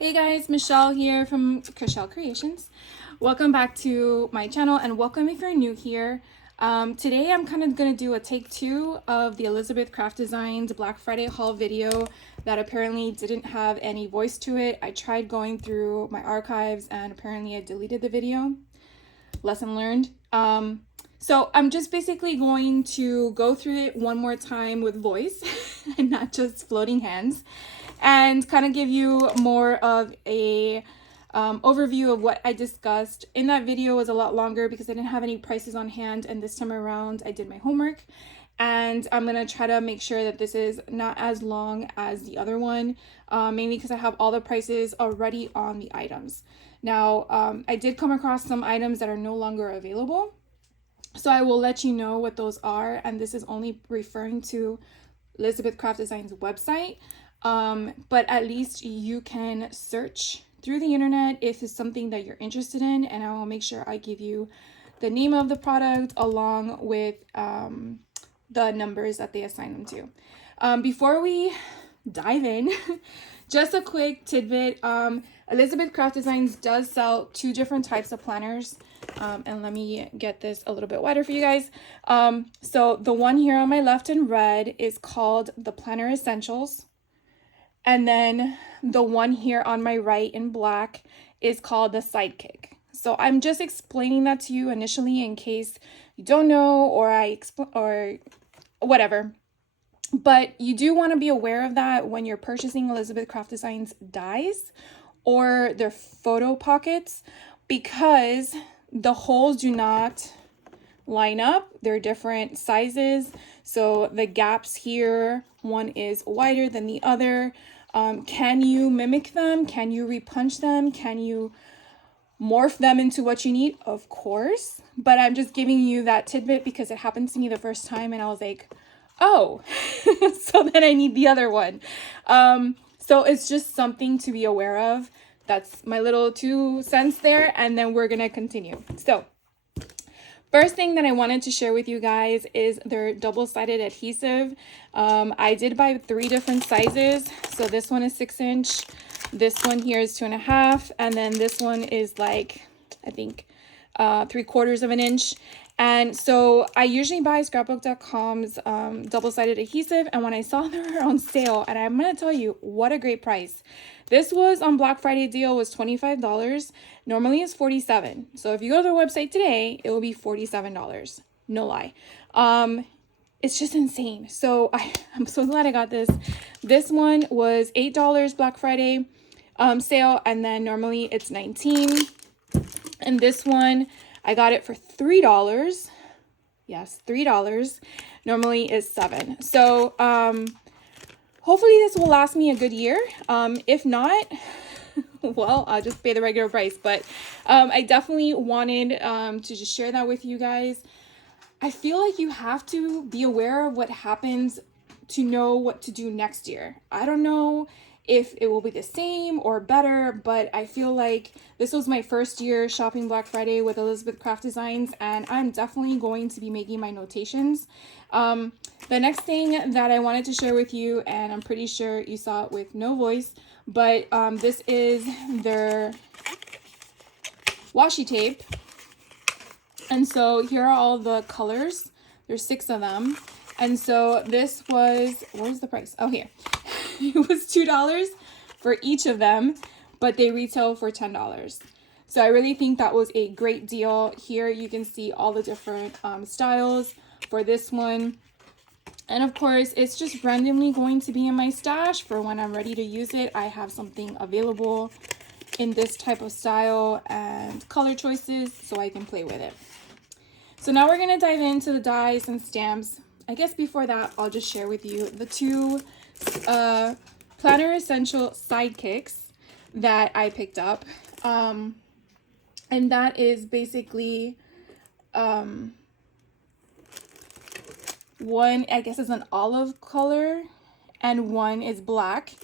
Hey guys, Michelle here from Chriselle Creations. Welcome back to my channel and welcome if you're new here. Today I'm kind of going to do a take two of the Elizabeth Craft Designs Black Friday haul video that apparently didn't have any voice to it. I tried going through my archives and apparently I deleted the video. Lesson learned. So I'm just basically going to go through it one more time with voice and not just floating hands, and kind of give you more of a overview of what I discussed. In that video was a lot longer because I didn't have any prices on hand, and this time around I did my homework, and I'm gonna try to make sure that this is not as long as the other one, mainly because I have all the prices already on the items. Now, I did come across some items that are no longer available, so I will let you know what those are, and this is only referring to Elizabeth Craft Designs website, but at least you can search through the internet if it's something that you're interested in, and I will make sure I give you the name of the product along with the numbers that they assign them to. Before we dive in, just a quick tidbit. Elizabeth Craft Designs does sell two different types of planners. And let me get this a little bit wider for you guys. So the one here on my left in red is called the Planner Essentials. And then the one here on my right in black is called the Sidekick. So I'm just explaining that to you initially in case you don't know or whatever. But you do want to be aware of that when you're purchasing Elizabeth Craft Designs dies or their photo pockets, because the holes do not line up. They're different sizes. So the gaps here, one is wider than the other. Can you mimic them? Can you repunch them? Can you morph them into what you need? Of course. But I'm just giving you that tidbit because it happened to me the first time and I was like, oh, so then I need the other one. So it's just something to be aware of. That's my little 2 cents there, and then we're gonna continue. So first thing that I wanted to share with you guys is their double-sided adhesive. I did buy 3 different sizes. So this one is 6-inch, this one here is 2.5, and then this one is like, I think 3/4 of an inch. And so I usually buy scrapbook.com's double-sided adhesive, and when I saw they were on sale, and I'm gonna tell you what a great price. This was on Black Friday deal, was $25. Normally it's $47. So if you go to their website today, it will be $47. No lie. It's just insane. So I'm so glad I got this. This one was $8 Black Friday sale, and then normally it's $19. And this one, I got it for $3. Yes, $3. Normally is $7. So hopefully this will last me a good year. If not, well, I'll just pay the regular price. But I definitely wanted to just share that with you guys. I feel like you have to be aware of what happens to know what to do next year. I don't know if it will be the same or better, but I feel like this was my first year shopping Black Friday with Elizabeth Craft Designs, and I'm definitely going to be making my notations. The next thing that I wanted to share with you, and I'm pretty sure you saw it with no voice, but this is their washi tape. And so here are all the colors. There's 6 of them. And so this was, where's the price? Oh, here. It was $2 for each of them, but they retail for $10. So I really think that was a great deal. Here you can see all the different styles for this one. And of course, it's just randomly going to be in my stash for when I'm ready to use it. I have something available in this type of style and color choices so I can play with it. So now we're going to dive into the dies and stamps. I guess before that, I'll just share with you the 2 Planner Essential Sidekicks that I picked up. And that is basically one, I guess, is an olive color and one is black.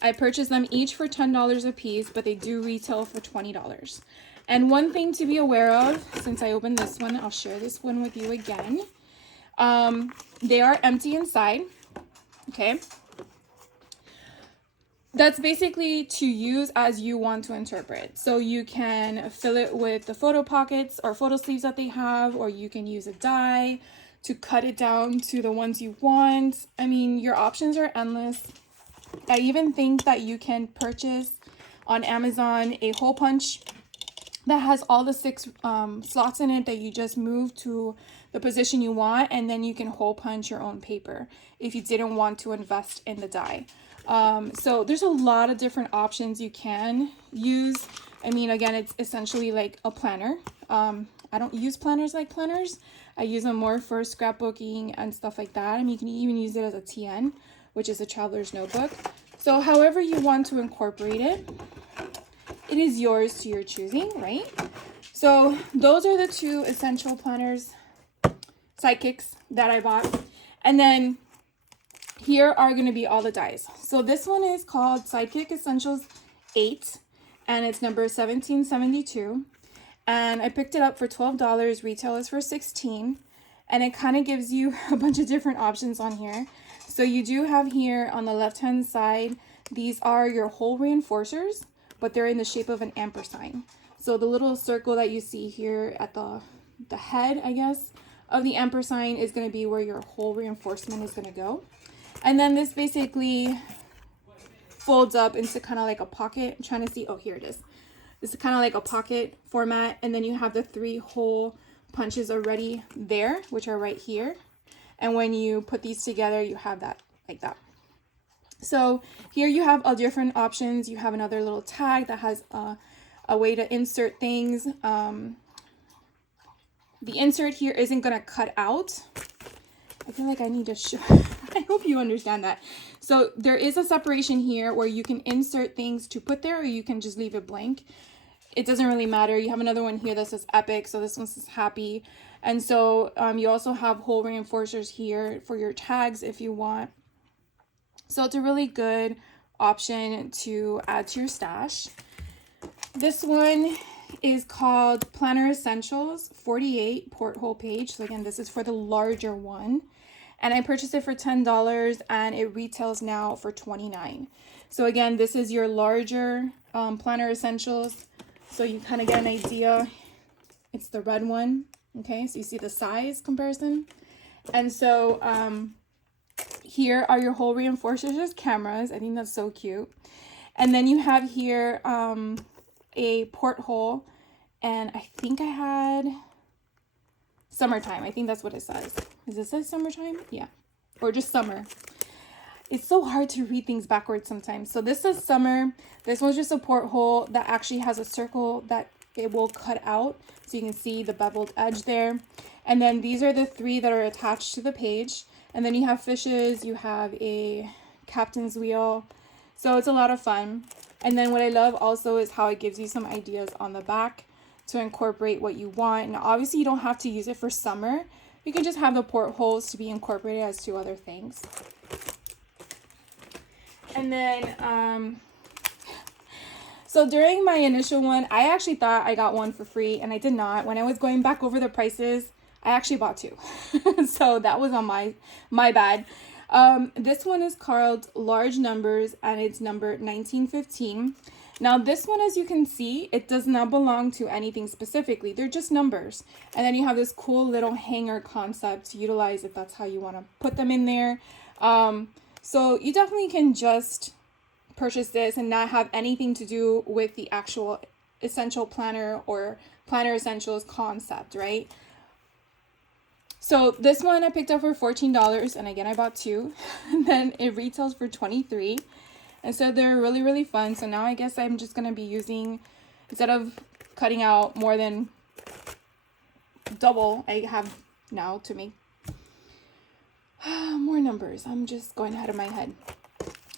I purchased them each for $10 a piece, but they do retail for $20. And one thing to be aware of, since I opened this one, I'll share this one with you again. They are empty inside, okay? That's basically to use as you want to interpret. So you can fill it with the photo pockets or photo sleeves that they have, or you can use a die to cut it down to the ones you want. I mean, your options are endless. I even think that you can purchase on Amazon a hole punch that has all the 6 slots in it that you just move to the position you want, and then you can hole punch your own paper if you didn't want to invest in the die. So there's a lot of different options you can use. I mean, again, it's essentially like a planner. I don't use planners like planners. I use them more for scrapbooking and stuff like that. I mean, you can even use it as a TN, which is a traveler's notebook. So however you want to incorporate it, it is yours to your choosing, right? So those are the 2 essential planners, sidekicks, that I bought. And then here are going to be all the dies. So this one is called Sidekick Essentials 8, and it's number 1772. And I picked it up for $12. Retail is for $16. And it kind of gives you a bunch of different options on here. So you do have here on the left-hand side, these are your hole reinforcers, but they're in the shape of an ampersand. So the little circle that you see here at the head, I guess, of the ampersand is going to be where your hole reinforcement is going to go. And then this basically folds up into kind of like a pocket. I'm trying to see. Oh, here it is. This is kind of like a pocket format. And then you have the 3 hole punches already there, which are right here. And when you put these together, you have that like that. So here you have all different options. You have another little tag that has a way to insert things. The insert here isn't going to cut out. I feel like I need to show. I hope you understand that. So there is a separation here where you can insert things to put there, or you can just leave it blank. It doesn't really matter. You have another one here that says epic, so this one says happy. And so you also have hole reinforcers here for your tags if you want. So it's a really good option to add to your stash. This one is called Planner Essentials 48 porthole page. So again, this is for the larger one. And I purchased it for $10 and it retails now for $29. So again, this is your larger planner essentials. So you kind of get an idea. It's the red one. Okay, so you see the size comparison. And so here are your hole reinforcers as cameras. I think that's so cute. And then you have here a porthole. And I think I had summertime. I think that's what it says. Does it say summertime? Yeah. Or just summer. It's so hard to read things backwards sometimes. So this says summer. This one's just a porthole that actually has a circle that it will cut out. So you can see the beveled edge there. And then these are the 3 that are attached to the page. And then you have fishes. You have a captain's wheel. So it's a lot of fun. And then what I love also is how it gives you some ideas on the back to incorporate what you want. And obviously you don't have to use it for summer. You can just have the portholes to be incorporated as 2 other things. And then, so during my initial one, I actually thought I got one for free and I did not. When I was going back over the prices, I actually bought 2. So that was on my bad. This one is called Large Numbers and it's number 1915. Now this one, as you can see, it does not belong to anything specifically. They're just numbers. And then you have this cool little hanger concept to utilize if that's how you want to put them in there. So you definitely can just purchase this and not have anything to do with the actual essential planner or planner essentials concept, right? So this one I picked up for $14 and again I bought 2 and then it retails for $23. And so they're really, really fun. So now I guess I'm just going to be using, instead of cutting out more than double I have now to make more numbers. I'm just going ahead of my head.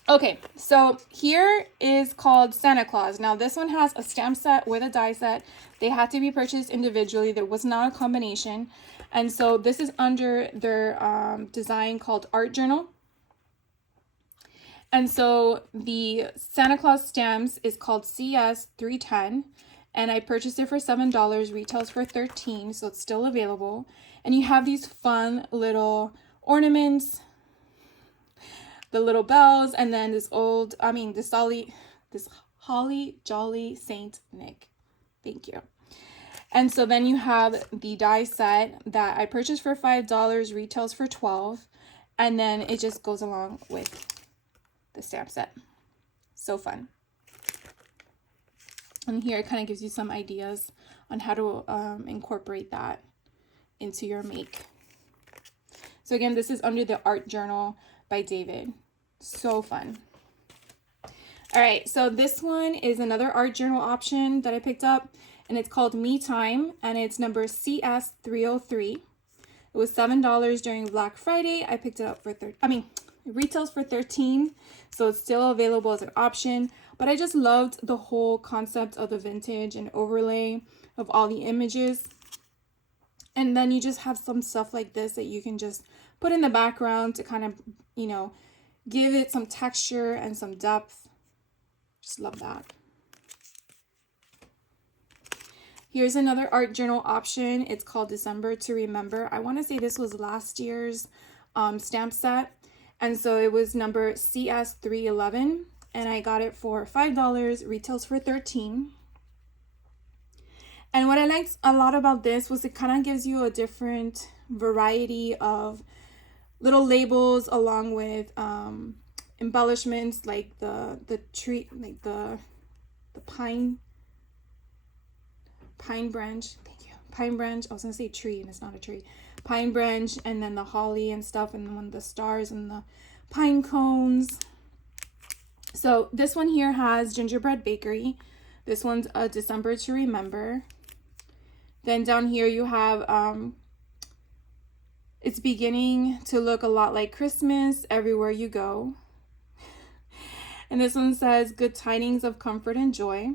Okay, so here is called Santa Claus. Now this one has a stamp set with a die set. They had to be purchased individually. There was not a combination. And so this is under their design called Art Journal. And so the Santa Claus stamps is called CS310. And I purchased it for $7. Retails for $13. So it's still available. And you have these fun little ornaments. the little bells, and then this Holly Jolly Saint Nick. Thank you. And so then you have the die set that I purchased for $5, retails for $12, and then it just goes along with the stamp set. So fun. And here it kind of gives you some ideas on how to incorporate that into your make. So again, this is under the Art Journal by David. So fun. All right, so this one is another art journal option that I picked up, and it's called Me Time, and it's number CS303. It was $7 during Black Friday. I picked it up for it retails for $13, so it's still available as an option. But I just loved the whole concept of the vintage and overlay of all the images. And then you just have some stuff like this that you can just put in the background to kind of, you know, give it some texture and some depth. Just love that. Here's another art journal option. It's called December to Remember. I want to say this was last year's stamp set. And so it was number CS311. And I got it for $5, retails for $13. And what I liked a lot about this was it kind of gives you a different variety of little labels along with embellishments like the tree, like the pine branch. Thank you. Pine branch. I was gonna say tree and it's not a tree. Pine branch, and then the holly and stuff, and then the stars and the pine cones. So this one here has Gingerbread Bakery. This one's a December to Remember. Then down here you have it's beginning to look a lot like Christmas everywhere you go. And this one says Good Tidings of Comfort and Joy.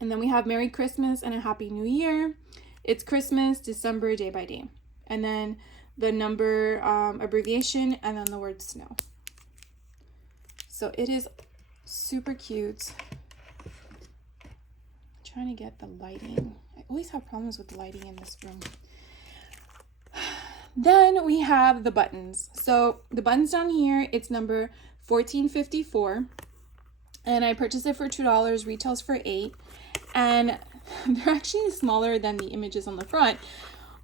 And then we have Merry Christmas and a Happy New Year. It's Christmas, December, day by day. And then the number abbreviation, and then the word snow. So it is super cute. I'm trying to get the lighting. I always have problems with the lighting in this room. Then we have the buttons. So the buttons down here, it's number 1454. And I purchased it for $2, retails for $8. And they're actually smaller than the images on the front.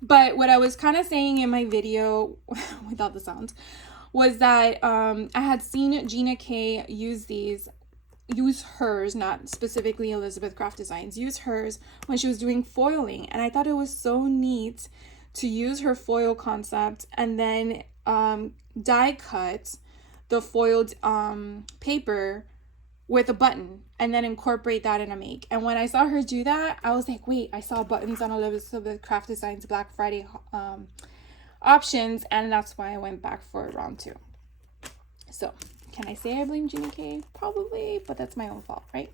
But what I was kind of saying in my video, without the sound, was that I had seen Gina K use hers, not specifically Elizabeth Craft Designs, use hers when she was doing foiling. And I thought it was so neat to use her foil concept and then die cut the foiled paper with a button and then incorporate that in a make. And when I saw her do that, I was like, wait, I saw buttons on Elizabeth Craft Designs Black Friday options, and that's why I went back for round 2. So can I say I blame Gina K? Probably, but that's my own fault, right?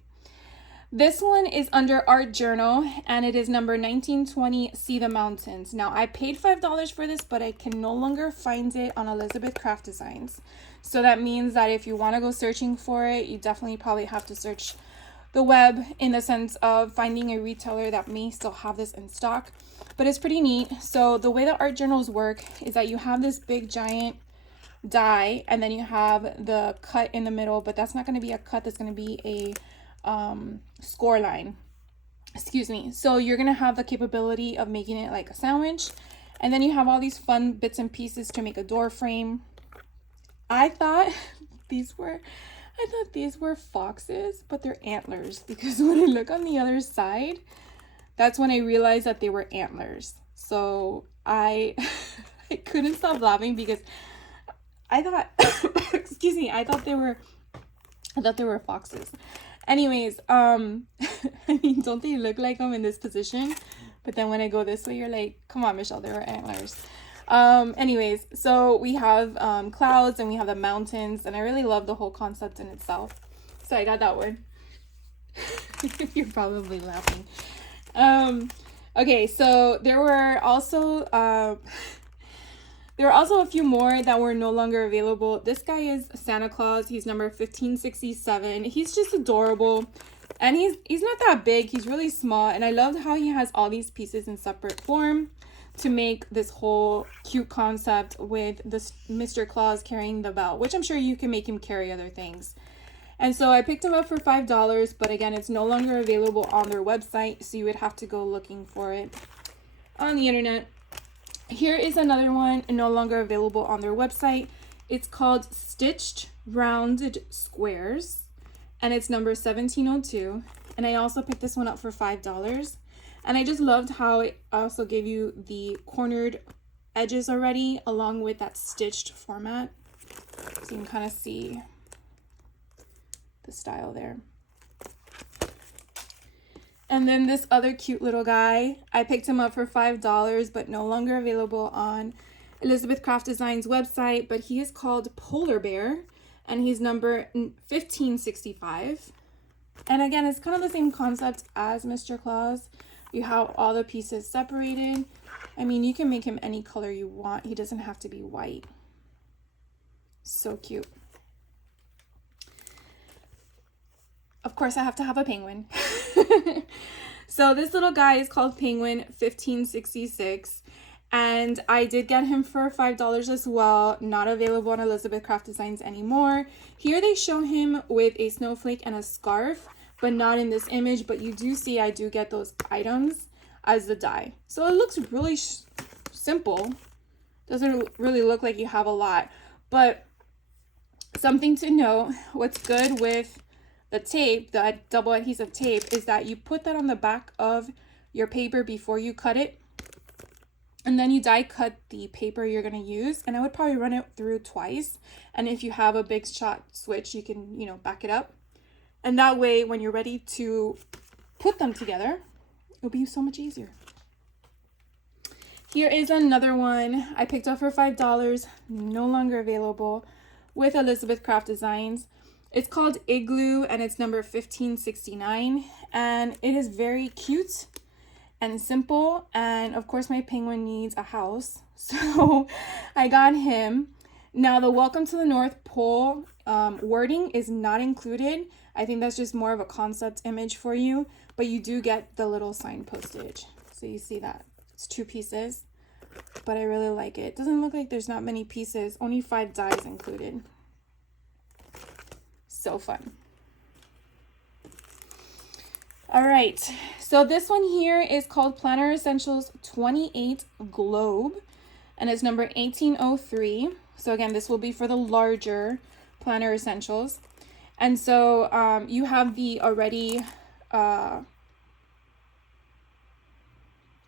This one is under Art Journal, and it is number 1920, See the Mountains. Now, I paid $5 for this, but I can no longer find it on Elizabeth Craft Designs. So that means that if you want to go searching for it, you definitely probably have to search the web in the sense of finding a retailer that may still have this in stock. But it's pretty neat. So the way that art journals work is that you have this big giant die, and then you have the cut in the middle, but that's not going to be a cut, that's going to be a score line, excuse me. So you're gonna have the capability of making it like a sandwich, and then you have all these fun bits and pieces to make a door frame. I thought these were foxes, but they're antlers, because when I look on the other side, that's when I realized that they were antlers. So I couldn't stop laughing because I thought excuse me, I thought they were foxes. Anyways, I mean, don't they look like them in this position? But then when I go this way, you're like, come on, Michelle, they were antlers. Anyways, so we have clouds and we have the mountains, and I really love the whole concept in itself. So I got that one. You're probably laughing. Okay, so there were also a few more that were no longer available. This guy is Santa Claus. He's number 1567. He's just adorable. And he's not that big. He's really small. And I love how he has all these pieces in separate form. to make this whole cute concept with this Mr. Claus carrying the bell, which I'm sure you can make him carry other things. And so I picked them up for $5, but again, it's no longer available on their website, so you would have to go looking for it on the internet. Here is another one, no longer available on their website. It's called Stitched Rounded Squares, and it's number 1702. And I also picked this one up for $5. And I just loved how it also gave you the cornered edges already, along with that stitched format. So you can kind of see the style there. And then this other cute little guy, I picked him up for $5, but no longer available on Elizabeth Craft Designs website, but he is called Polar Bear, and he's number 1565. And again, it's kind of the same concept as Mr. Claus. You have all the pieces separated. I mean, you can make him any color you want. He doesn't have to be white. So cute. Of course, I have to have a penguin. So this little guy is called Penguin 1566. And I did get him for $5 as well. Not available on Elizabeth Craft Designs anymore. Here they show him with a snowflake and a scarf, but not in this image. But you do see I do get those items as the die. So it looks really simple. Doesn't really look like you have a lot. But something to note, what's good with the tape, the double adhesive tape, is that you put that on the back of your paper before you cut it. And then you die cut the paper you're going to use. And I would probably run it through twice. And if you have a big shot switch, you can, back it up. And that way, when you're ready to put them together, it'll be so much easier. Here is another one I picked up for $5, no longer available with Elizabeth Craft Designs. It's called Igloo, and it's number 1569. And it is very cute and simple, and of course my penguin needs a house, so I got him. Now the Welcome to the North Pole wording is not included. I think that's just more of a concept image for you, but you do get the little sign postage. So you see that it's 2 pieces, but I really like it. It doesn't look like there's not many pieces, only 5 dies included. So fun. All right, so this one here is called Planner Essentials 28 Globe, and it's number 1803. So again, this will be for the larger Planner Essentials. And so you have the already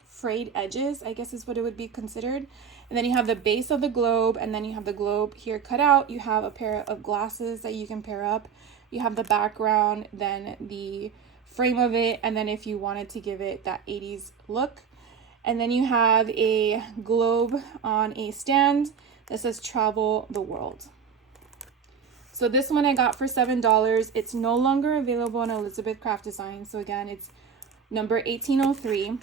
frayed edges, I guess is what it would be considered. And then you have the base of the globe, and then you have the globe here cut out. You have a pair of glasses that you can pair up. You have the background, then the frame of it, and then if you wanted to give it that 80s look. And then you have a globe on a stand that says Travel the World. So this one I got for $7. It's no longer available on Elizabeth Craft Design. So again, it's number 1803.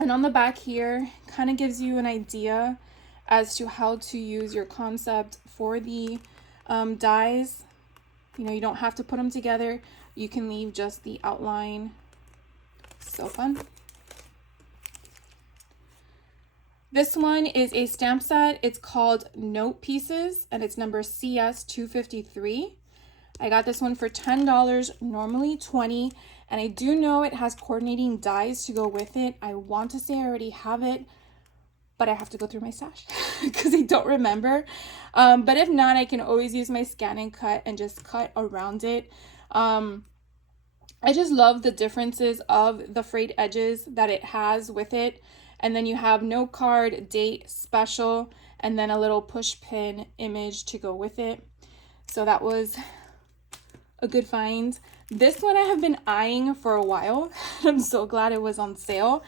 And on the back here, kind of gives you an idea as to how to use your concept for the dies. You don't have to put them together. You can leave just the outline. So fun. This one is a stamp set. It's called Note Pieces, and it's number CS253. I got this one for $10, normally $20, and I do know it has coordinating dies to go with it. I want to say I already have it, but I have to go through my stash because I don't remember. But if not, I can always use my scan and cut and just cut around it. I just love the differences of the frayed edges that it has with it. And then you have note card, date, special, and then a little push pin image to go with it. So that was a good find. This one I have been eyeing for a while. I'm so glad it was on sale.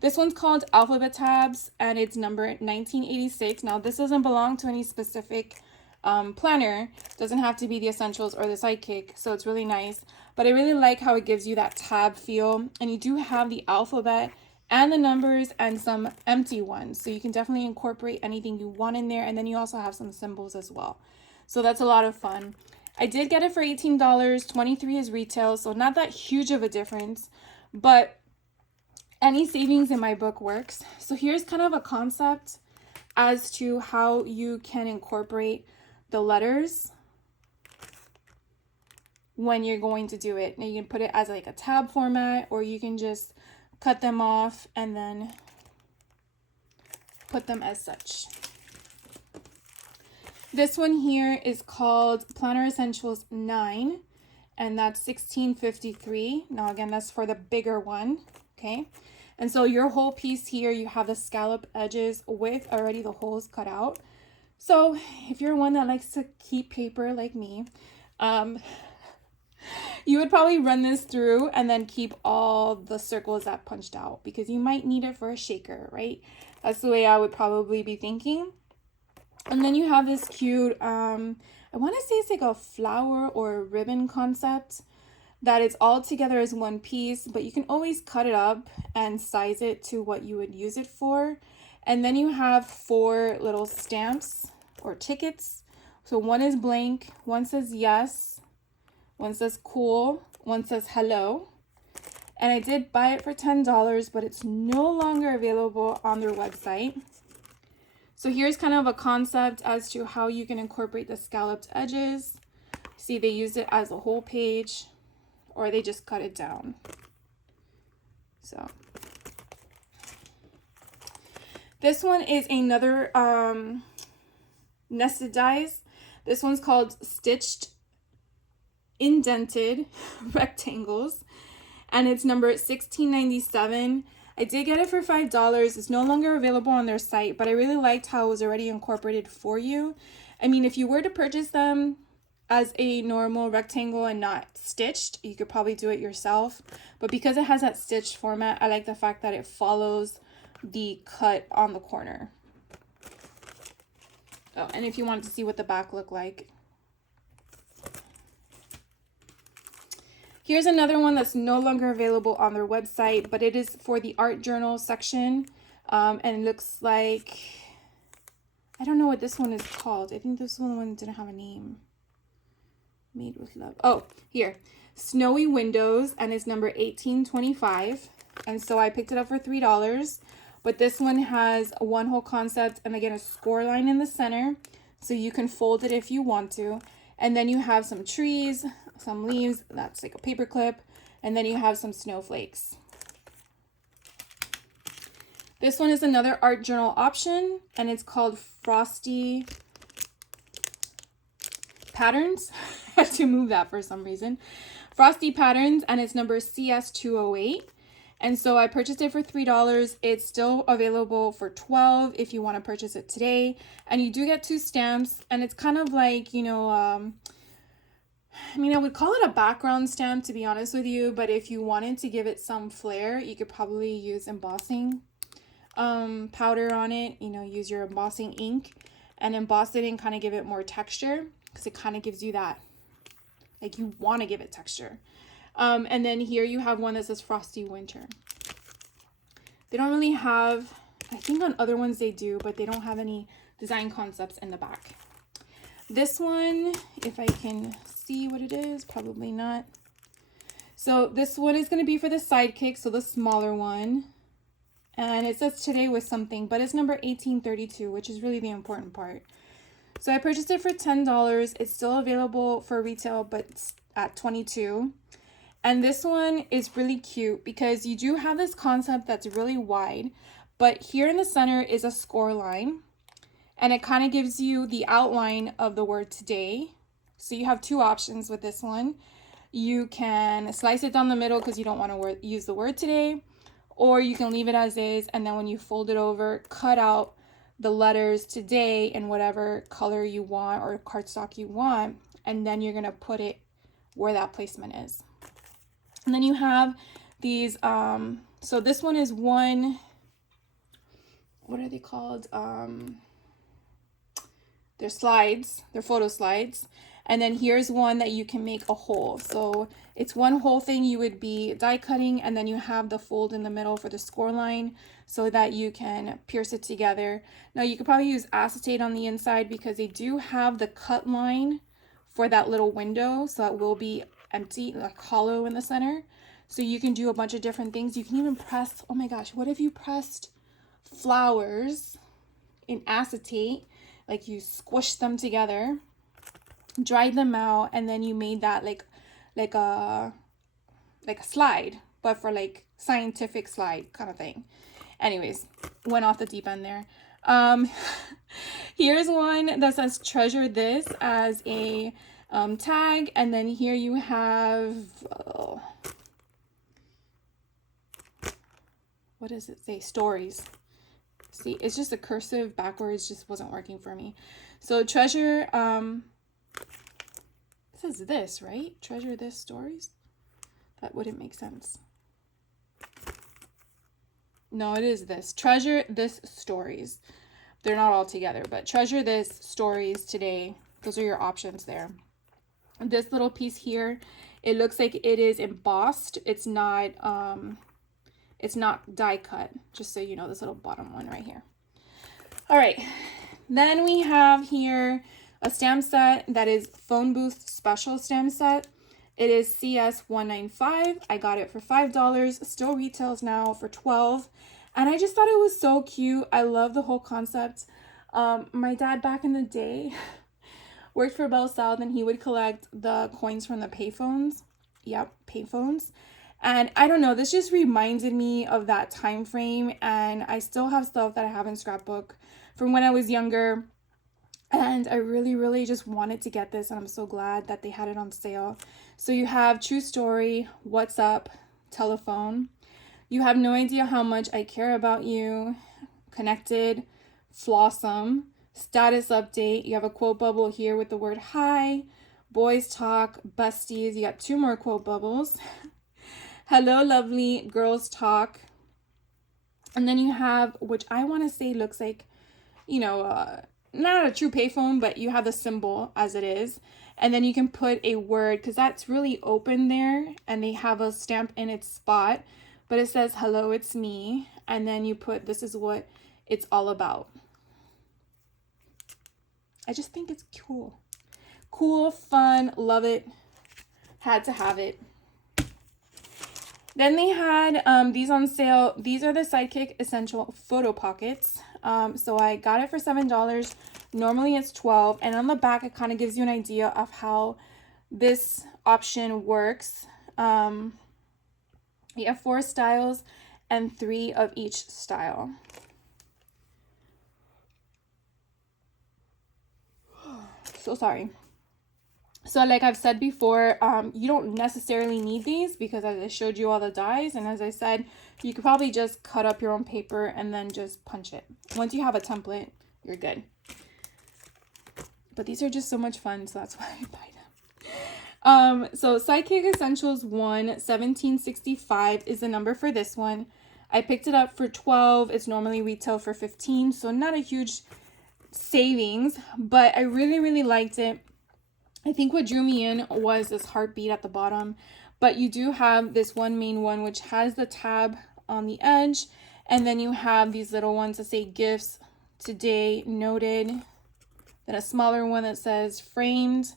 This one's called Alphabet Tabs, and it's number 1986. Now this doesn't belong to any specific planner. It doesn't have to be the Essentials or the Sidekick, so it's really nice. But I really like how it gives you that tab feel, and you do have the alphabet and the numbers and some empty ones, so you can definitely incorporate anything you want in there. And then you also have some symbols as well, so that's a lot of fun. I did get it for $18. $23 is retail, so not that huge of a difference, but any savings in my book works. So here's kind of a concept as to how you can incorporate the letters when you're going to do it. Now you can put it as like a tab format, or you can just cut them off and then put them as such. This one here is called Planner Essentials 9, and that's $16.53. Now again, that's for the bigger one, okay? And so your whole piece here, you have the scallop edges with already the holes cut out. So if you're one that likes to keep paper like me, you would probably run this through and then keep all the circles that punched out, because you might need it for a shaker, right? That's the way I would probably be thinking. And then you have this cute, I want to say it's like a flower or a ribbon concept that is all together as one piece, but you can always cut it up and size it to what you would use it for. And then you have 4 little stamps or tickets. So one is blank, one says yes, one says cool, one says hello. And I did buy it for $10, but it's no longer available on their website. So here's kind of a concept as to how you can incorporate the scalloped edges. See, they used it as a whole page, or they just cut it down. So this one is another nested dies. This one's called Stitched Indented Rectangles, and it's number $16.97. I did get it for $5. It's no longer available on their site, but I really liked how it was already incorporated for you. I mean, if you were to purchase them as a normal rectangle and not stitched, you could probably do it yourself. But because it has that stitched format, I like the fact that it follows the cut on the corner. Oh, and if you wanted to see what the back looked like. Here's another one that's no longer available on their website, but it is for the art journal section. And it looks like, I don't know what this one is called. I think this one didn't have a name. Made with love. Oh, here. Snowy Windows, and it's number 1825. And so I picked it up for $3. But this one has one whole concept and again a score line in the center. So you can fold it if you want to. And then you have some trees, some leaves, that's like a paper clip, and then you have some snowflakes. This one is another art journal option, and it's called Frosty Patterns. I had to move that for some reason. Frosty Patterns, and it's number CS208. And so I purchased it for $3. It's still available for $12 if you want to purchase it today. And you do get 2 stamps, and it's kind of like, you know, I mean, I would call it a background stamp, to be honest with you, but if you wanted to give it some flair, you could probably use embossing powder on it, you know, use your embossing ink and emboss it and kind of give it more texture, because it kind of gives you that, like, you want to give it texture. And then here you have one that says Frosty Winter. They don't really have, I think on other ones they do, but they don't have any design concepts in the back. This one, if I can see what it is, probably not. So this one is going to be for the Sidekick, so the smaller one. And it says today with something, but it's number 1832, which is really the important part. So I purchased it for $10. It's still available for retail, but it's at $22. And this one is really cute because you do have this concept that's really wide, but here in the center is a score line. And it kind of gives you the outline of the word today. So you have 2 options with this one. You can slice it down the middle because you don't want to use the word today. Or you can leave it as is, and then when you fold it over, cut out the letters today in whatever color you want or cardstock you want. And then you're going to put it where that placement is. And then you have these, so this one is one, what are they called? They're slides, they're photo slides. And then here's one that you can make a hole. So it's one whole thing you would be die cutting, and then you have the fold in the middle for the score line so that you can pierce it together. Now you could probably use acetate on the inside because they do have the cut line for that little window. So it will be empty, like hollow in the center. So you can do a bunch of different things. You can even press, oh my gosh, what if you pressed flowers in acetate, like you squished them together, dried them out, and then you made that like a slide, but for like scientific slide kind of thing. Anyways, went off the deep end there. Here's one that says treasure this as a tag, and then here you have what does it say? Stories. See, it's just a cursive backwards, just wasn't working for me. So treasure, it says this, right? Treasure this stories. That wouldn't make sense. No, it is this. Treasure this stories. They're not all together, but treasure this stories today. Those are your options there. This little piece here, it looks like it is embossed. It's not die cut, just so you know, this little bottom one right here. All right, then we have here a stamp set that is phone booth special stamp set. It is CS195. I got it for $5. Still retails now for $12. And I just thought it was so cute. I love the whole concept. My dad back in the day worked for Bell South, and he would collect the coins from the payphones. Yep, payphones. And I don't know, this just reminded me of that time frame. And I still have stuff that I have in scrapbook from when I was younger. And I really, really just wanted to get this, and I'm so glad that they had it on sale. So you have true story, what's up, telephone. You have no idea how much I care about you, connected, flossom, status update. You have a quote bubble here with the word hi, boys talk, besties. You got 2 more quote bubbles. Hello, lovely, girls talk. And then you have, which I want to say looks like, you know, not a true payphone, but you have the symbol as it is. And then you can put a word, because that's really open there, and they have a stamp in its spot, but it says, hello, it's me. And then you put, this is what it's all about. I just think it's cool. Cool, fun, love it. Had to have it. Then they had these on sale. These are the Sidekick Essential Photo Pockets. So I got it for $7. Normally it's $12. And on the back, it kind of gives you an idea of how this option works. You have 4 styles and 3 of each style. So sorry. So like I've said before, you don't necessarily need these, because as I showed you all the dies, and as I said, you could probably just cut up your own paper and then just punch it. Once you have a template, you're good. But these are just so much fun, so that's why I buy them. So Sidekick Essentials 1, 1765 is the number for this one. I picked it up for $12. It's normally retail for $15, so not a huge savings, but I really, really liked it. I think what drew me in was this heartbeat at the bottom, but you do have this one main one which has the tab on the edge, and then you have these little ones that say gifts today noted, then a smaller one that says framed,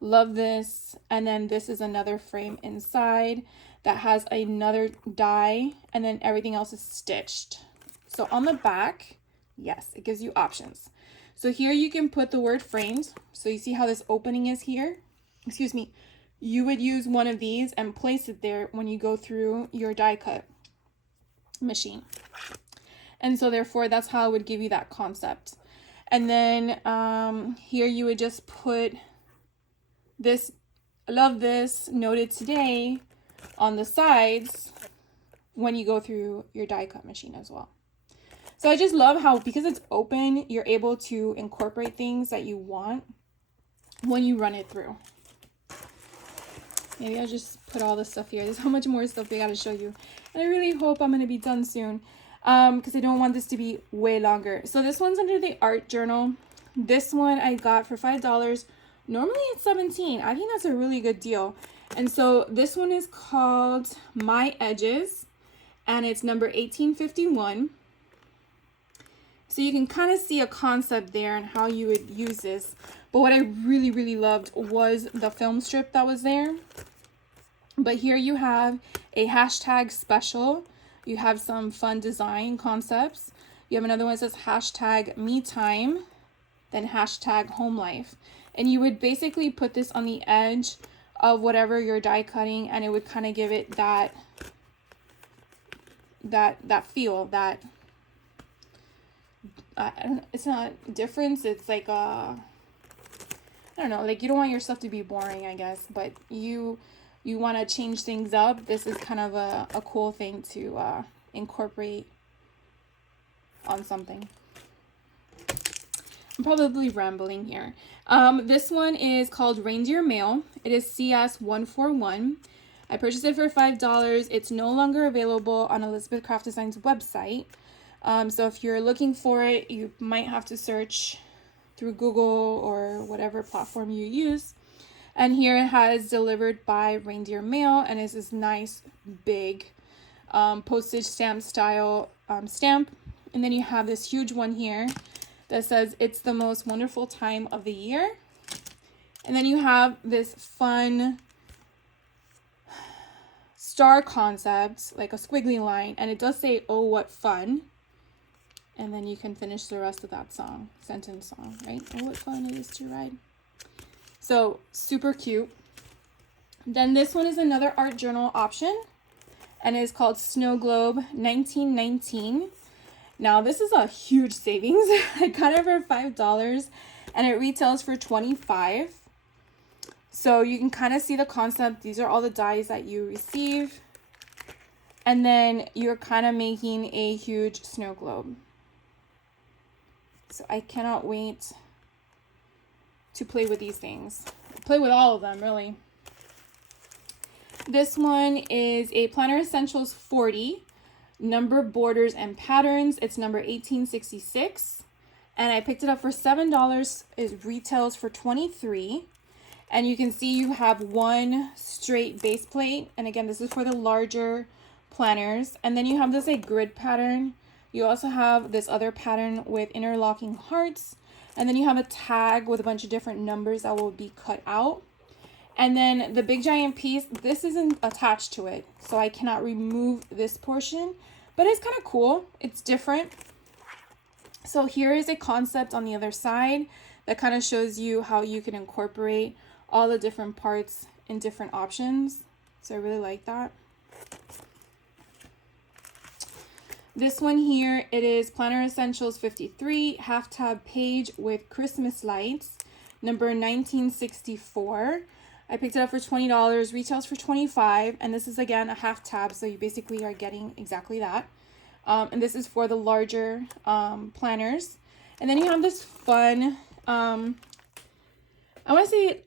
love this, and then this is another frame inside that has another die, and then everything else is stitched. So on the back, yes, it gives you options. So here you can put the word framed. So you see how this opening is here? Excuse me. You would use one of these and place it there when you go through your die cut machine. And so therefore, that's how it would give you that concept. And then here you would just put this, love this, noted today on the sides when you go through your die cut machine as well. So I just love how, because it's open, you're able to incorporate things that you want when you run it through. Maybe I'll just put all this stuff here. There's so much more stuff I got to show you. And I really hope I'm going to be done soon, because I don't want this to be way longer. So this one's under the art journal. This one I got for $5. Normally it's $17. I think that's a really good deal. And so this one is called My Edges, and it's number 1851. So you can kind of see a concept there and how you would use this. But what I really, really loved was the film strip that was there. But here you have a hashtag special. You have some fun design concepts. You have another one that says hashtag me time, then hashtag home life. And you would basically put this on the edge of whatever you're die cutting, and it would kind of give it that feel, that it's not difference, it's like I don't know, like you don't want your stuff to be boring, I guess, but you want to change things up. This is kind of a cool thing to incorporate on something. I'm probably rambling here. This one is called Reindeer Mail. It is CS141. I purchased it for $5. It's no longer available on Elizabeth Craft Designs website. So if you're looking for it, you might have to search through Google or whatever platform you use. And here it has delivered by Reindeer Mail, and it's this nice big postage stamp style stamp. And then you have this huge one here that says it's the most wonderful time of the year. And then you have this fun star concept, like a squiggly line, and it does say, "Oh, what fun." And then you can finish the rest of that sentence song, right? "Oh, what fun it is to ride." So super cute. Then this one is another art journal option, and it is called Snow Globe 1919. Now this is a huge savings. I got it for $5 and it retails for $25. So you can kind of see the concept. These are all the dies that you receive. And then you're kind of making a huge snow globe. So I cannot wait to play with these things. Play with all of them, really. This one is a Planner Essentials 40. Number, borders, and patterns. It's number 1866. And I picked it up for $7. It retails for $23. And you can see you have one straight base plate. And again, this is for the larger planners. And then you have this like grid pattern. You also have this other pattern with interlocking hearts. And then you have a tag with a bunch of different numbers that will be cut out. And then the big giant piece, this isn't attached to it, so I cannot remove this portion, but it's kind of cool. It's different. So here is a concept on the other side that kind of shows you how you can incorporate all the different parts in different options. So I really like that. This one here, it is Planner Essentials 53, half tab page with Christmas lights, number 1964. I picked it up for $20, retails for $25, and this is again a half tab, so you basically are getting exactly that. And this is for the larger planners. And then you have this fun, I want to say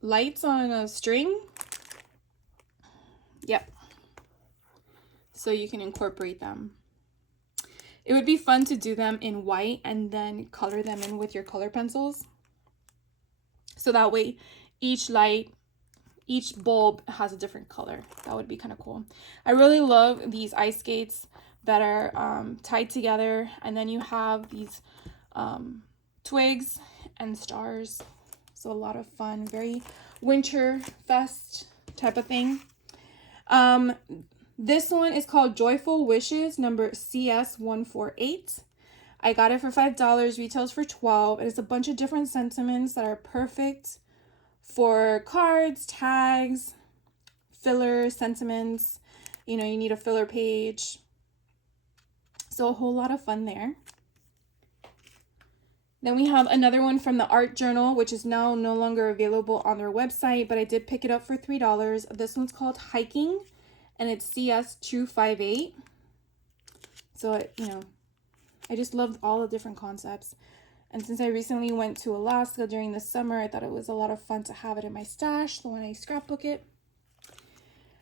lights on a string. Yep. So you can incorporate them. It would be fun to do them in white and then color them in with your color pencils. So that way each bulb has a different color. That would be kind of cool. I really love these ice skates that are tied together, and then you have these twigs and stars. So a lot of fun, very winter fest type of thing. This one is called Joyful Wishes, number CS148. I got it for $5, retails for $12, and it's a bunch of different sentiments that are perfect for cards, tags, filler sentiments. You know, you need a filler page. So a whole lot of fun there. Then we have another one from the art journal, which is now no longer available on their website, but I did pick it up for $3. This one's called Hiking, and it's CS258. So, you know, I just loved all the different concepts. And since I recently went to Alaska during the summer, I thought it was a lot of fun to have it in my stash, so when I scrapbook it.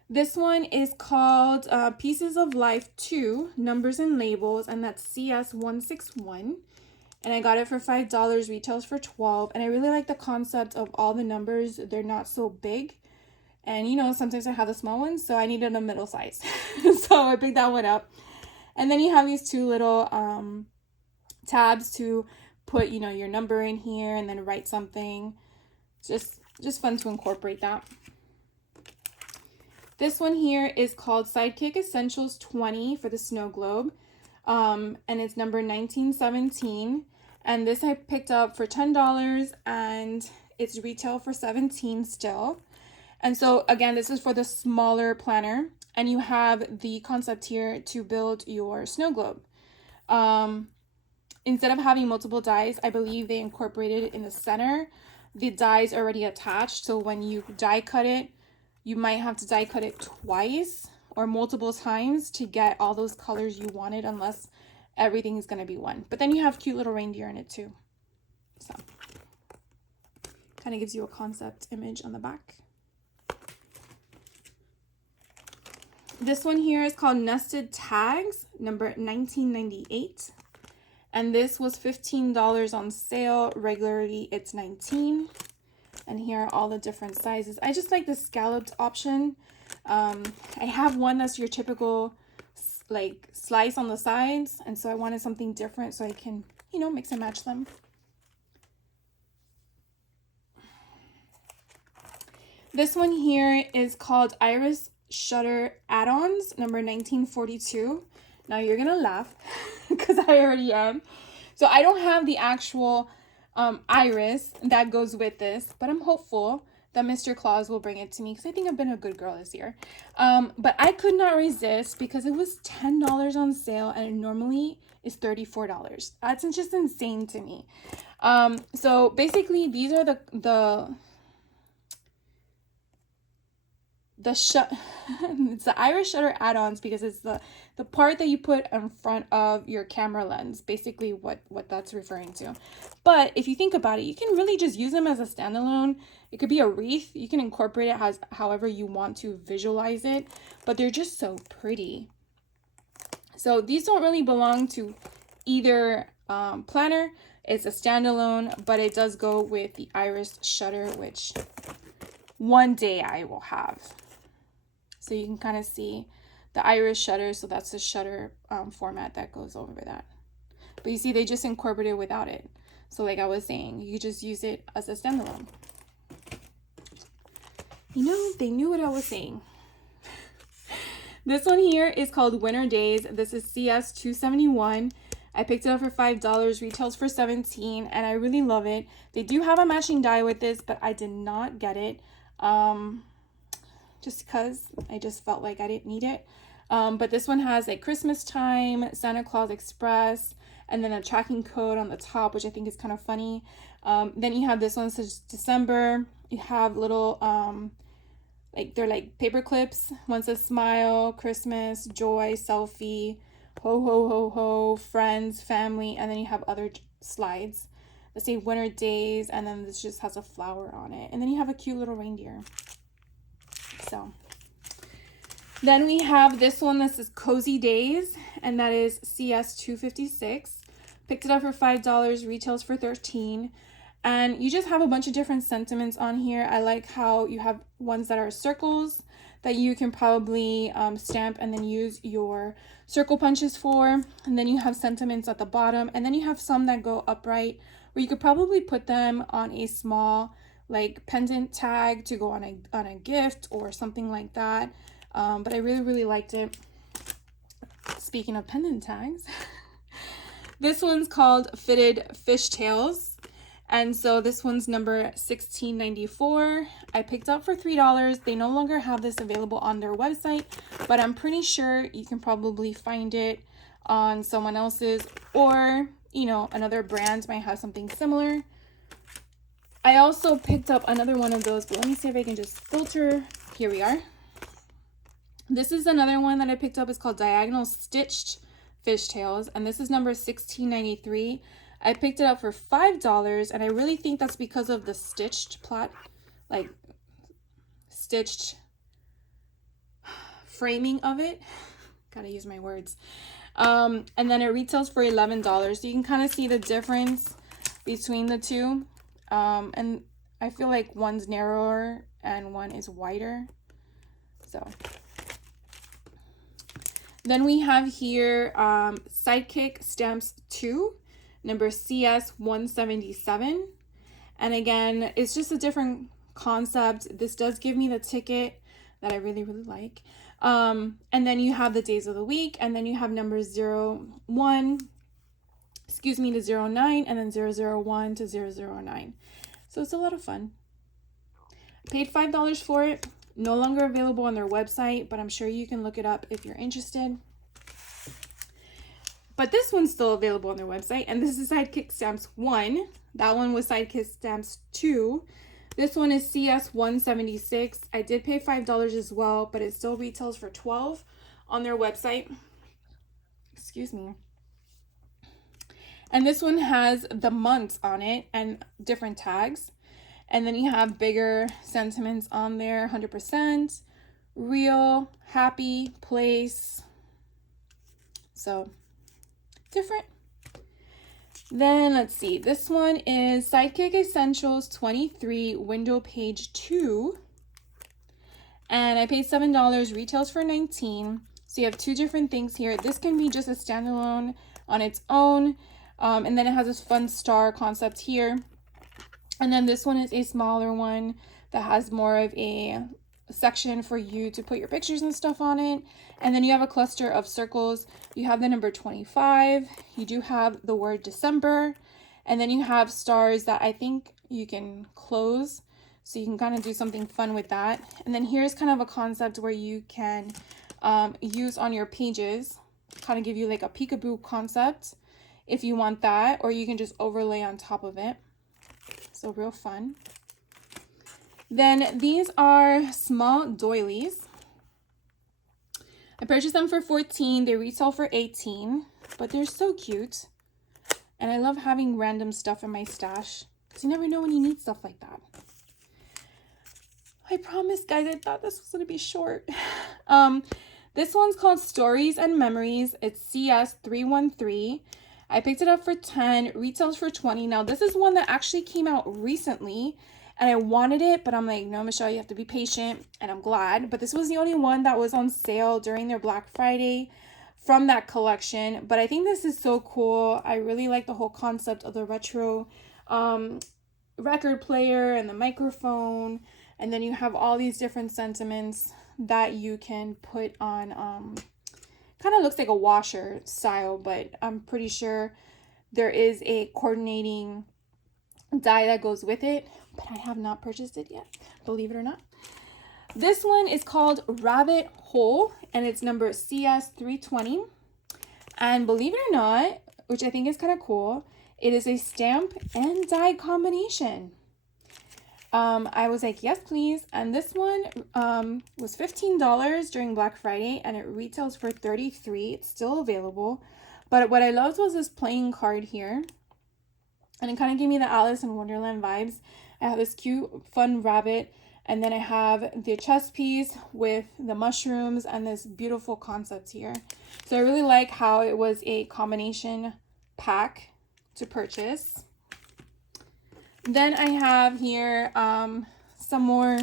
This one is called Pieces of Life 2, Numbers and Labels, and that's CS161. And I got it for $5, retails for $12. And I really like the concept of all the numbers. They're not so big. And, you know, sometimes I have the small ones, so I needed a middle size. So I picked that one up. And then you have these two little tabs to put, you know, your number in here and then write something. Just fun to incorporate that. This one here is called Sidekick Essentials 20 for the snow globe. And it's number 1917. And this I picked up for $10 and it's retail for $17 still. And so again, this is for the smaller planner, and you have the concept here to build your snow globe. Instead of having multiple dies, I believe they incorporated in the center the dies already attached. So when you die cut it, you might have to die cut it twice or multiple times to get all those colors you wanted, unless everything is going to be one. But then you have cute little reindeer in it too. So kind of gives you a concept image on the back. This one here is called Nested Tags, number 1998. And this was $15 on sale. Regularly, it's $19. And here are all the different sizes. I just like the scalloped option. I have one that's your typical like slice on the sides. And so I wanted something different so I can, you know, mix and match them. This one here is called Iris Shutter Add-ons, number 1942. Now you're gonna laugh because I already am. So I don't have the actual iris that goes with this, but I'm hopeful that Mr. Claus will bring it to me because I think I've been a good girl this year. But I could not resist because it was $10 on sale and it normally is $34. That's just insane to me. So basically these are it's the iris shutter add-ons because it's the part that you put in front of your camera lens, basically what that's referring to. But if you think about it, you can really just use them as a standalone. It could be a wreath. You can incorporate it as however you want to visualize it, but they're just so pretty. So these don't really belong to either planner. It's a standalone, but it does go with the iris shutter, which one day I will have. So you can kind of see the iris shutter. So that's the shutter format that goes over that. But you see, they just incorporated it without it. So like I was saying, you could just use it as a standalone. You know, they knew what I was saying. This one here is called Winter Days. This is CS 271. I picked it up for $5, retails for $17, and I really love it. They do have a matching die with this, but I did not get it. Just because I just felt like I didn't need it. But this one has like Christmas time, Santa Claus Express, and then a tracking code on the top, which I think is kind of funny. Then you have this one, says December. You have little, like they're like paper clips. One says smile, Christmas, joy, selfie, ho, ho, ho, ho, friends, family. And then you have other slides that say Winter Days. And then this just has a flower on it. And then you have a cute little reindeer. So then we have this one. This is Cozy Days, and that is CS 256. Picked it up for $5, retails for $13. And you just have a bunch of different sentiments on here. I like how you have ones that are circles that you can probably stamp and then use your circle punches for. And then you have sentiments at the bottom. And then you have some that go upright where you could probably put them on a small like pendant tag to go on a gift or something like that. But I really liked it. Speaking of pendant tags, this one's called Fitted Fishtails. And so this one's number 1694. I picked up for $3. They no longer have this available on their website, but I'm pretty sure you can probably find it on someone else's, or, you know, another brand might have something similar. I also picked up another one of those, but let me see if I can just filter. Here we are. This is another one that I picked up. It's called Diagonal Stitched Fishtails, and this is number 1693. I picked it up for $5, and I really think that's because of the stitched plot, like stitched framing of it. Gotta use my words. And then it retails for $11. So you can kind of see the difference between the two. And I feel like one's narrower and one is wider. So then we have here Sidekick Stamps 2, number CS 177. And again, it's just a different concept. This does give me the ticket that I really, really like. And then you have the days of the week, and then you have numbers 01, excuse me, to 09, and then 001 to 009. So it's a lot of fun. Paid $5 for it. No longer available on their website, but I'm sure you can look it up if you're interested. But this one's still available on their website, and this is Sidekick Stamps 1. That one was Sidekick Stamps 2. This one is CS 176. I did pay $5 as well, but it still retails for $12 on their website. Excuse me. And this one has the months on it and different tags. And then you have bigger sentiments on there, 100%, real, happy, place. So, different. Then, let's see. This one is Sidekick Essentials 23, window page 2. And I paid $7, retails for $19. So you have two different things here. This can be just a standalone on its own. And then it has this fun star concept here. And then this one is a smaller one that has more of a section for you to put your pictures and stuff on it. And then you have a cluster of circles. You have the number 25. You do have the word December. And then you have stars that I think you can close. So you can kind of do something fun with that. And then here's kind of a concept where you can use on your pages, kind of give you like a peekaboo concept if you want that, or you can just overlay on top of it. So real fun. Then these are small doilies. I purchased them for $14. They retail for $18, but they're so cute. And I love having random stuff in my stash because you never know when you need stuff like that. I promise, guys, I thought this was going to be short. This one's called Stories and Memories. It's CS 313. I picked it up for $10, retails for $20. Now, this is one that actually came out recently, and I wanted it, but I'm like, no, Michelle, you have to be patient, and I'm glad. But this was the only one that was on sale during their Black Friday from that collection. But I think this is so cool. I really like the whole concept of the retro record player and the microphone, and then you have all these different sentiments that you can put on. Kind of looks like a washer style, but I'm pretty sure there is a coordinating die that goes with it, but I have not purchased it yet, believe it or not. This one is called Rabbit Hole, and it's number CS 320. And believe it or not, which I think is kind of cool, it is a stamp and die combination. I was like, yes, please. And this one was $15 during Black Friday, and it retails for $33. It's still available. But what I loved was this playing card here. And it kind of gave me the Alice in Wonderland vibes. I have this cute, fun rabbit. And then I have the chess piece with the mushrooms and this beautiful concept here. So I really like how it was a combination pack to purchase. Then I have here some more.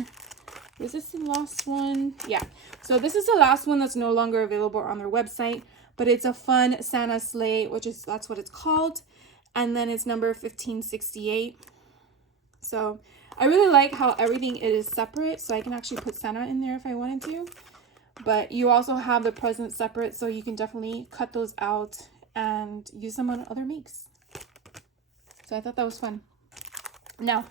Is this the last one? Yeah. So this is the last one that's no longer available on their website, but it's a fun Santa sleigh, that's what it's called. And then it's number 1568. So I really like how everything is separate, so I can actually put Santa in there if I wanted to. But you also have the presents separate, so you can definitely cut those out and use them on other makes. So I thought that was fun. Now,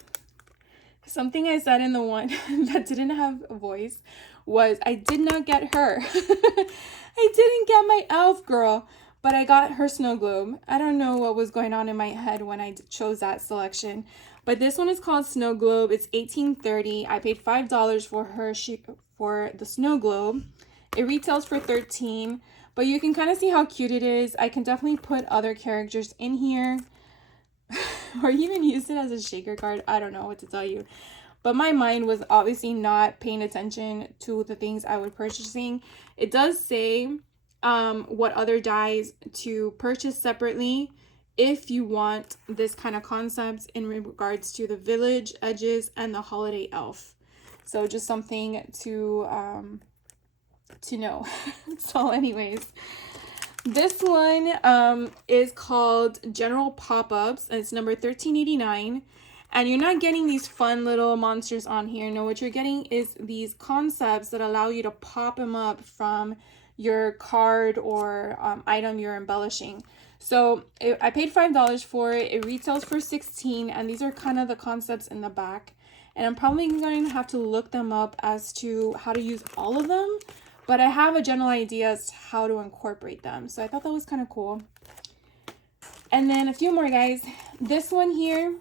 something I said in the one that didn't have a voice was I did not get her. I didn't get my elf girl, but I got her snow globe. I don't know what was going on in my head when I chose that selection, but this one is called Snow Globe. It's $18.30. I paid $5 for her for the snow globe. It retails for $13, but you can kind of see how cute it is. I can definitely put other characters in here. Or even use it as a shaker card. I don't know what to tell you. But my mind was obviously not paying attention to the things I was purchasing. It does say what other dies to purchase separately if you want this kind of concept in regards to the village, edges, and the holiday elf. So just something to know. So anyways. This one is called General Pop-Ups, and it's number 1389, And you're not getting these fun little monsters on here. No, what you're getting is these concepts that allow you to pop them up from your card or item you're embellishing. So I paid $5 for it. It retails for $16, and these are kind of the concepts in the back. And I'm probably going to have to look them up as to how to use all of them, but I have a general idea as to how to incorporate them. So I thought that was kind of cool. And then a few more, guys. This one here,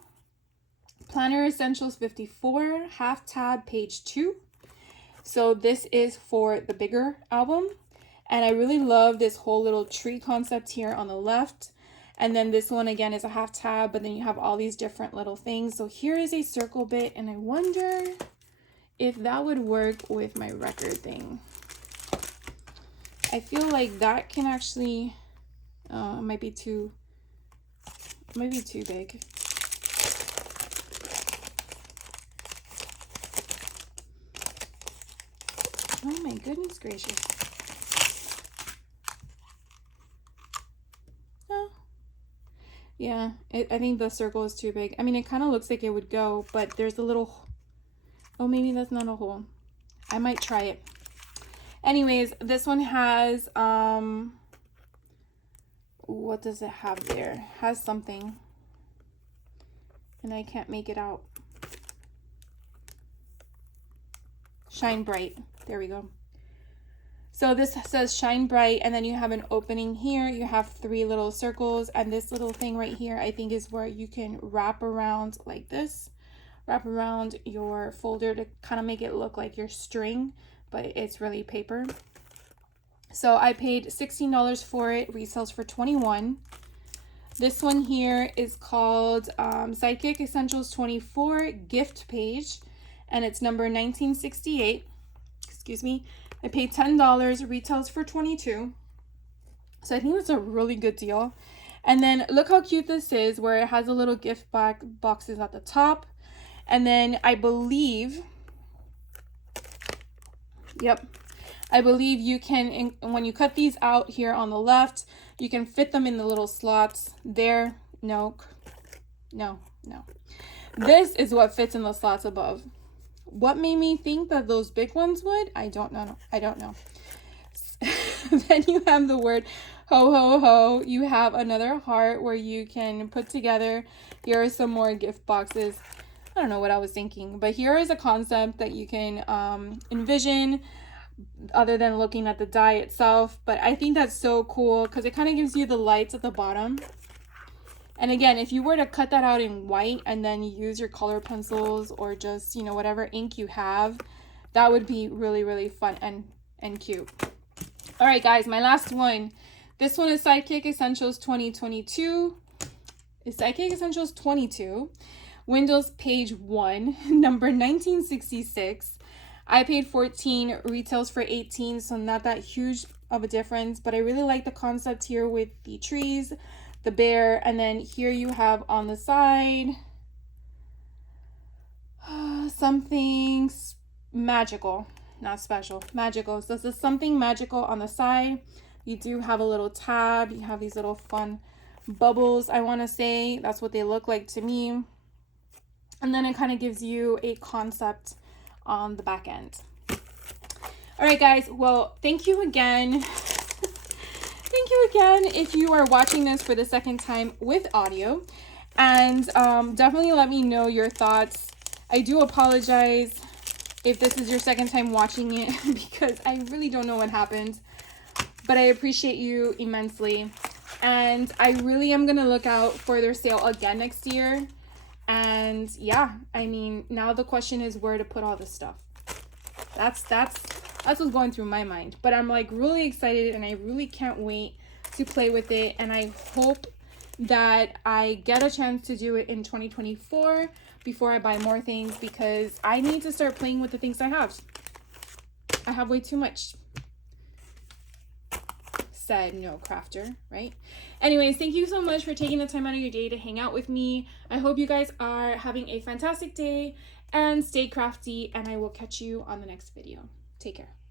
Planner Essentials 54, half tab, page 2. So this is for the bigger album. And I really love this whole little tree concept here on the left. And then this one again is a half tab, but then you have all these different little things. So here is a circle bit, and I wonder if that would work with my record thing. I feel like that can actually, it might be too big. Oh my goodness gracious. Yeah, I think the circle is too big. I mean, it kind of looks like it would go, but there's a little... Oh, maybe that's not a hole. I might try it. Anyways, this one has... What does it have there? It has something. And I can't make it out. Shine Bright. There we go. So this says Shine Bright, and then you have an opening here. You have 3 little circles, and this little thing right here, I think, is where you can wrap around like this. Wrap around your folder to kind of make it look like your string, but it's really paper. So I paid $16 for it. Retails for $21. This one here is called Sidekick Essentials 24 Gift Page, and it's number 1968. Excuse me. I paid $10, retails for $22. So I think that's a really good deal. And then look how cute this is, where it has a little gift boxes at the top. And then I believe, I believe you can, when you cut these out here on the left, you can fit them in the little slots there. No. This is what fits in the slots above. What made me think that those big ones would? I don't know. Then you have the word ho ho ho. You have another heart where you can put together. Here are some more gift boxes. I don't know what I was thinking, but here is a concept that you can envision other than looking at the die itself. But I think that's so cool because it kind of gives you the lights at the bottom. And again, if you were to cut that out in white and then use your color pencils or just, you know, whatever ink you have, that would be really, really fun and cute. All right, guys, my last one. This one is Sidekick Essentials 2022. It's Sidekick Essentials 22. Windows page 1, number 1966. I paid $14, retails for $18, so not that huge of a difference, but I really like the concept here with the trees, the bear, and then here you have on the side something magical, not special, magical. So this is something magical on the side. You do have a little tab. You have these little fun bubbles, I want to say. That's what they look like to me. And then it kind of gives you a concept on the back end. All right, guys. Well, thank you again. Thank you again if you are watching this for the second time with audio. And definitely let me know your thoughts. I do apologize if this is your second time watching it because I really don't know what happened. But I appreciate you immensely. And I really am going to look out for their sale again next year. And yeah, I mean, now the question is where to put all this stuff. That's what's going through my mind. But I'm like really excited and I really can't wait to play with it. And I hope that I get a chance to do it in 2024 before I buy more things, because I need to start playing with the things I have. I have way too much. Said no crafter, right? Anyways, thank you so much for taking the time out of your day to hang out with me. I hope you guys are having a fantastic day and stay crafty, and I will catch you on the next video. Take care.